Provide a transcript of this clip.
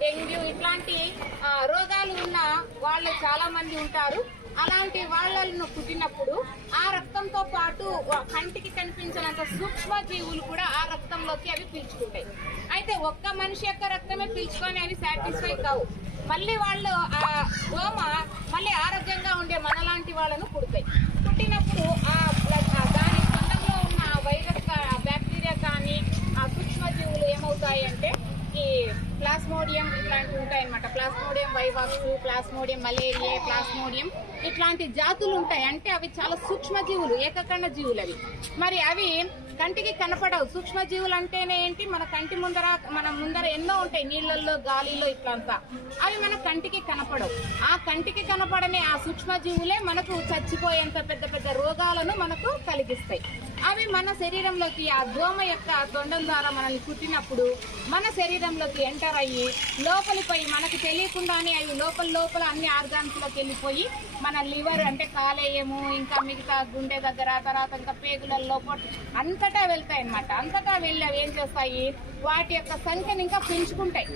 Dengue ఇట్లాంటి రోగాలు ఉన్న వాళ్ళు చాలా మంది ఉంటారు. అలాంటి వాళ్ళను పుట్టినప్పుడు ఆ రక్తంతో పాటు కంటికి కనిపించినంత సూక్ష్మ జీవులు కూడా ఆ రక్తంలోకి అవి పీల్చుకుంటాయి. అయితే ఒక్క మనిషి యొక్క రక్తమే పీల్చుకొని అవి సాటిస్ఫై కావు. మళ్ళీ వాళ్ళు ఆ దోమ మళ్ళీ ఆరోగ్యంగా ఉండే మనలాంటి వాళ్ళను పుడతాయి. పుట్టినప్పుడు ఆ దాని సొంతంలో ఉన్న వైరస్ కా- బ్యాక్టీరియా కానీ ఆ సూక్ష్మజీవులు ఏమవుతాయి అంటే ప్లాస్మోడియం ఇట్లాంటివి ఉంటాయి అనమాట plasmodium vivax plasmodium malaria plasmodium ఇట్లాంటి జాతులు ఉంటాయి. అంటే అవి చాలా సూక్ష్మ జీవులు ఏకకణ జీవులు అవి మరి అవి కంటికి కనపడవు. సూక్ష్మ జీవులు అంటేనే ఏంటి? మన కంటి ముందర మన ముందర ఎన్నో ఉంటాయి. నీళ్ళల్లో గాలిలో ఇట్లంతా. అవి మన కంటికి కనపడవు. ఆ కంటికి కనపడని ఆ సూక్ష్మ జీవులే మనకు చచ్చిపోయేంత పెద్ద పెద్ద రోగాలను మనకు కలిగిస్తాయి. అవి మన శరీరంలోకి ఆ దోమ యొక్క దొండం ద్వారా మనల్ని కుట్టినప్పుడు మన శరీరంలోకి ఎంటర్ అయ్యి లోపలిపోయి మనకు తెలియకుండానే అవి లోపల లోపల అన్ని ఆర్గాన్స్లోకి వెళ్ళిపోయి మన లివర్ అంటే కాలేయము ఇంకా మిగతా గుండె దగ్గర తర్వాత ఇంకా పేగులలో అంత అంతటా వెళ్తాయి అనమాట అంతటా వెళ్ళి అవి ఏం చేస్తాయి? వాటి యొక్క సంఖ్యను ఇంకా పెంచుకుంటాయి.